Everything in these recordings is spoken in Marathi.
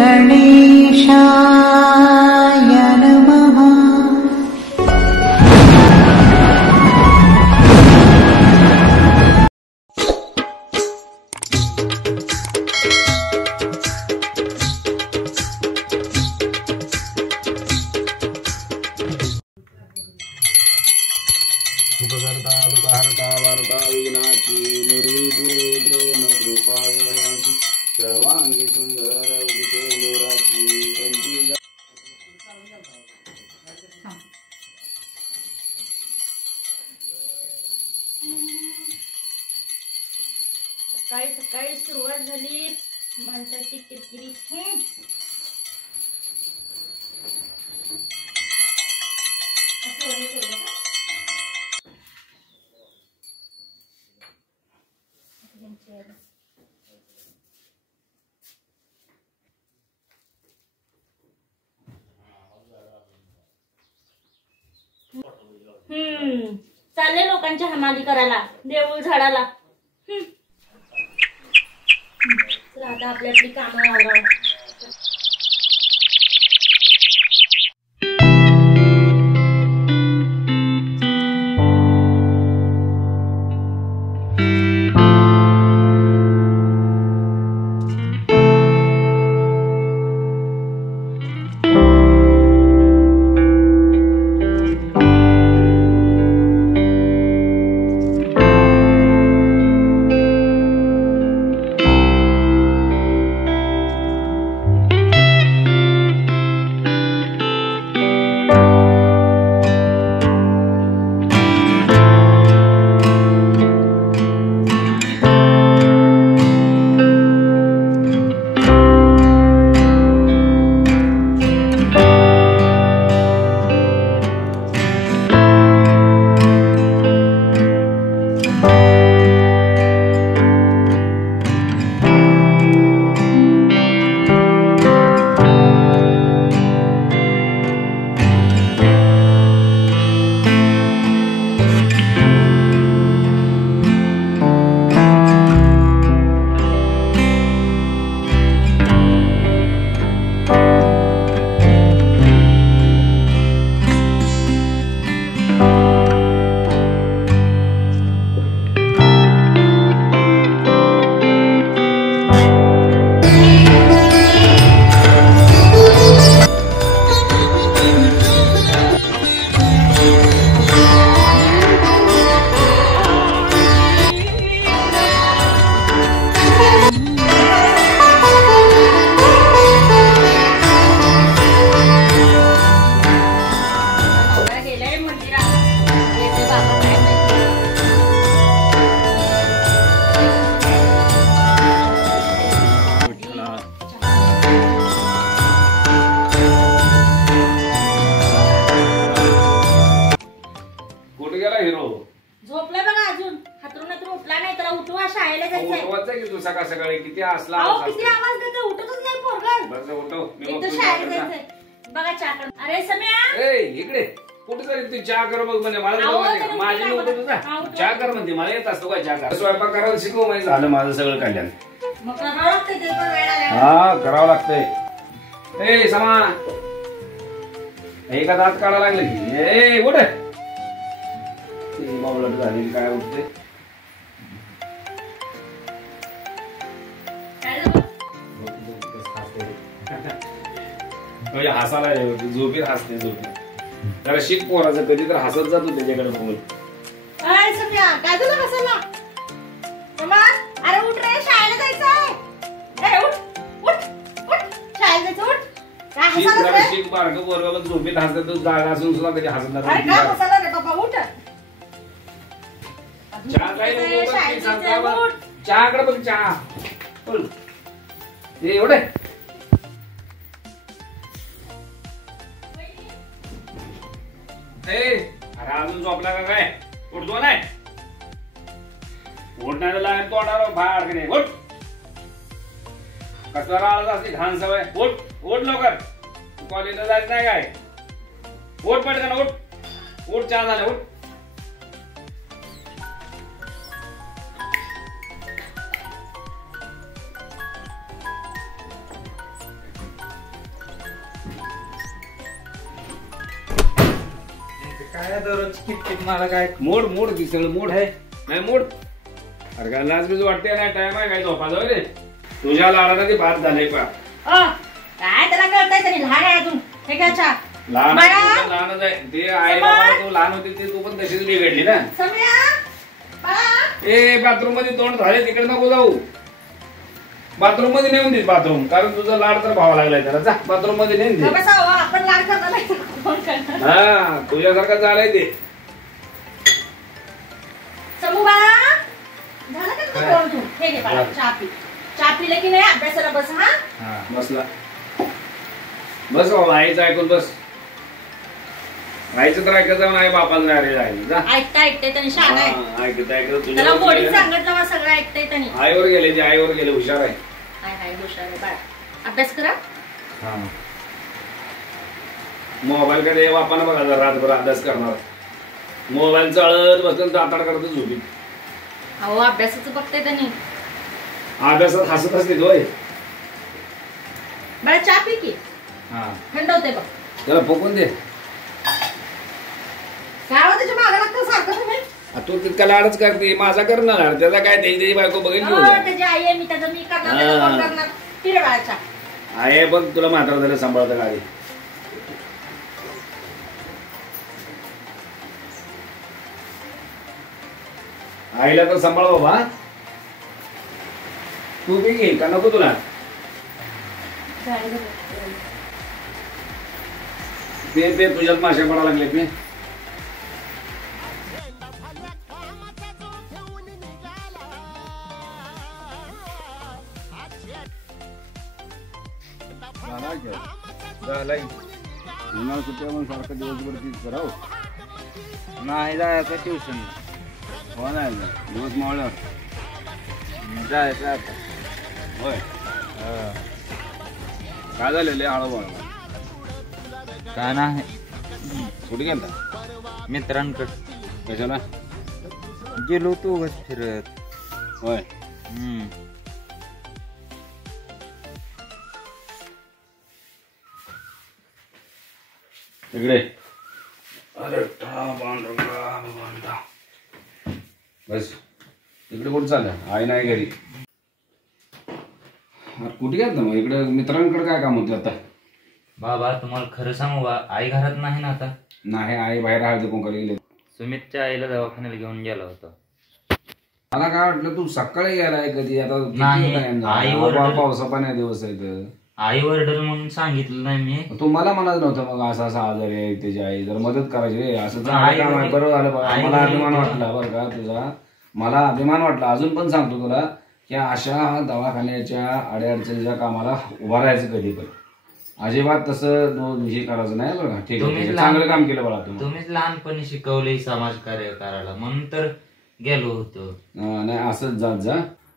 गणेशाय नमः। सर्वांगी सुंदर सकाळी सकाळी सुरुवात झाली माणसाची किरकिरी। चालले लोकांच्या हमाली करायला देऊळ झाडाला। आता आपली आपली कामं आवरावं। झोपला बघा अजून हातरून उठला नाही तर उठवा शाळेला जायचंय। उठवायचं की तू सकाळ सकाळी किती असला किती आवाज देतो उठतच नाही पोरगा। बरं उठव मी शाळेला जायचंय बघा चहा कर। अरे सम्या ए इकडे कुठे तरी तू चहा कर बघ म्हणे मला माझी नव्हतं तुझा चहा कर म्हणते मला येत असतो काय चहा कर स्वयंपाक करायला शिकव माहिती झालं माझं सगळं कल्याण। मग करावं लागतंय ते पण वेळा हा करावं लागतंय। ए समा एका दात काढा लागले की ए उठ बाबलट झाली काय उठते हसायला झोपेत हसते झोपेत जरा शिक पोराचं कधी तर हसत जातो त्याच्याकडे बघून। काय झालं हसायला? अरे उठ रे शाळेला जायचंय। उठ उठ उठ शाळेला जायचं उठ। काय हसायला रे? शिक बारकं पोरगं झोपेत हसत तो जागा असून सुद्धा कधी हसत नाही। अरे काय हसायला रे बाबा उठ। चहाकडे बघ चहा एवढे अरे अजून झोपला का काय उठतो नाही उठण्याला लागेल तोंडावर बाहेर की नाही उठ कसला राळा असते घाण सवय उठ उठ लवकर कॉलेजला जायचं नाही काय उठ पटकन उठ उठ चहा झाला उठ काय दररोज किटकिट मला काय मोड मोड ती सगळं मोड आहे नाही मोड. अरे काय लाज बीज वाटते नाही टाइम आहे काय झोपा जाऊ रे तुझ्या लाडाला ते भात झालंय पा काय त्याला कळतंय तरी लहान आहे अजून. हे घ्या चहा. लहान बाळा. लहानच आहे ते आई बाबा तू लहान होती ते तू पण तशीच बिघडली ना. सम्या बाळा. ए बाथरूम मध्ये तोंड झाले तिकडे नको जाऊ. बाथरूम मध्ये नेऊन दे बाथरूम कारण तुझा लाड तर भावा लागलाय त्याला. जा बाथरूम मध्ये नेऊन दे. बसा हो, आपण लाड करणार नाही तर कोण करणार. हा तुझ्यासारखं झालंय ते. समू बाळा झालं का तुझं तोंड धुवून? हे घे बाळा चहा पी. चहा पिलं की नाही अभ्यासाला बस. हा बसला बस बाबा आईचं ऐकून बस. आईचं तर ऐकत जाऊन आई बापाला नाही रे राहिली. जा ऐकता ऐकते त्यांनी शाळा आहे. हा, ऐकत ऐकत त्याला गोडी तुझ्या सांगत जावा सगळं ऐकतंय त्यांनी. आईवर गेले ते आईवर गेले हुशार आहे. हाय हाय हुशार आहे बाळा. अभ्यास करा. हा मोबाईल कडे बापानं बघा जरा रातभर अभ्यास करणार. मोबाईल चालत बसून दाताड करत झोपी. अहो अभ्यासाचं बघतंय त्यांनी. अभ्यासात हसत असते होय. बाळा चहा पी की हा थंड होते बघ. त्याला फुकून दे. काय हो त्याच्या मागं लागतं सारखं तुम्ही. तू तितका लाडच करते माझा करणार त्याचा काय त्याची बायको बघेल हो, त्याची आई आहे मी त्याचं मी करणार त्याचं कोण करणार. पी रे बाळा चहा. आहे बघ तुला म्हातारा झालं सांभाळतं गाडी. आईला तर सांभाळ बाबा. तू बी घे का नको तुला. ते तुझ्यात माश्या पडा लागले मी. सारखं दिवसभर तीच कराव नाही जायचं ट्युशन. हो नाही दिवस मावळ्यावर जायचं आता. होय काय झालेलं आहे हळू हळू. काय नाही कुठे गेलता मित्रांकडे कशाला. गेलो तू उगाच फिरत. होय इकडे. अरे बस इकडे कुठं चाललं. आई नाही घरी. कुठे गेलता मग इकडे मित्रांकडे काय काम होते आता. बाबा तुम्हाला खरं सांगू का आई घरात नाही ना आता. नाही आई बाहेर हळदी कुंकाला गेले. सुमितच्या आईला दवाखान्यात घेऊन गेला होता. मला काय वाटलं तू सकाळी गेलाय कधी. आता नाही, आईवर- पावसा पाण्या दिवस आहेत. आई वरडल म्हणून सांगितलं नाही मी. तू मला म्हणत नव्हतं मग असा असा आजार आहे त्याची आई जर मदत करायची रे असं आई चांगलं काम आहे. वडील- बरोबर झालं बघा. आई मला वडील अभिमान तेव्हा- वाटला बरं का तुझा. मला अभिमान वाटला. अजून पण सांगतो तुला की अशा दवाखान्याच्या अडचणीच्या कामाला उभा राहायचं कधी पण. अजिबात तसं हे करायचं नाही बरं का. ठीक आहे चांगलं काम केलं बघा तुम्ही. तुम्हीच लहानपणी शिकवले समाज कार्य करायला म्हणून तर गेलो होतो. नाही असंच जात जा.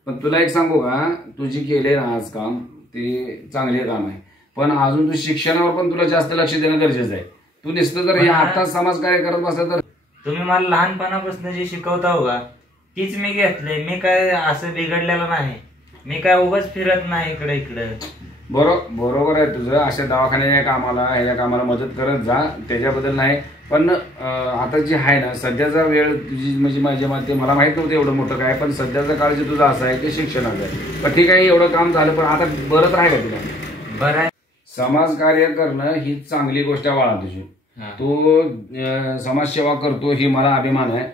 पण तुला एक सांगू का तू जी केले ना आज काम ते चांगले काम आहे. पण अजून तू शिक्षणावर पण तुला जास्त लक्ष देणं गरजेचं आहे. तू नुसतं जर आताच समाज कार्य करत बसला तर. तुम्ही मला लहानपणापासून जे शिकवता हो का तीच मी घेतले. मी काय असं बिघडलेलं नाही. मी काय उगाच फिरत नाही इकडे इकडे. बरोबर आहे तुझं. अशा दवाखान्याच्या कामाला ह्या कामाला मदत करत जा त्याच्याबद्दल नाही. पण आता जी आहे ना सध्याचा वेळ तुझी म्हणजे माझ्या मते मला माहित नव्हतं एवढं मोठं काय. पण सध्याचा काळ जे तुझं असं आहे ते शिक्षणाचं आहे. पण ठीक आहे एवढं काम झालं पण आता बरंच आहे का तुला. बरं आहे. समाजकार्य करणं ही चांगली गोष्ट आहे बाळा तुझी. तू समाजसेवा करतो ही मला अभिमान आहे.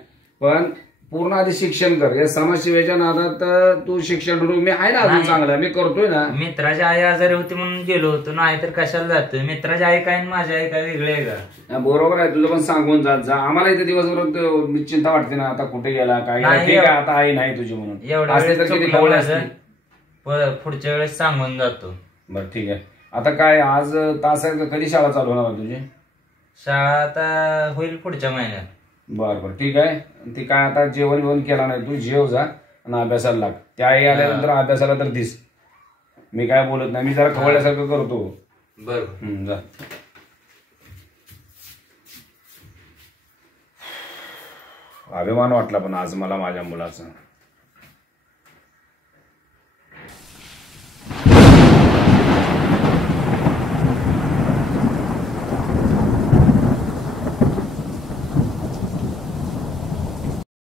पण पूर्ण आधी शिक्षण कर. या समाजसेवेच्या नादात तू शिक्षण मी आहे ना अजून चांगलं मी करतोय ना. मित्राची आई आजारी होती म्हणून गेलो होतो नाही तर कशाला जातोय. मित्राची आई काय आणि माझी आई काय वेगळे आहे का. बरोबर आहे तुझं पण सांगून जात जा. आम्हाला इथे दिवसभर मी चिंता वाटते ना आता कुठे गेला काय गेला. नाही, ठीक आहे आता आई नाही तुझी म्हणून एवढ्या असते तर वेळेस किती चुकलं खवळे माझं. असते. पुढच्या वेळेस सांगून जातो. बरं ठीक आहे. आता काय आज तास आहे का कधी शाळा चालू होणार तुझी. शाळा आता होईल पुढच्या महिन्यात. बरं बरं ठीक आहे. ती काय आता जेवण बिवण केला नाही तू जेव जा आणि अभ्यासाला लाग. त्या आई आल्यानंतर अभ्यासाला तर दिस. मी काय बोलत नाही. मी जरा खवळल्यासारखं करतो. बरोबर जा. अभिमान वाटला पण आज मला माझ्या मुलाचा.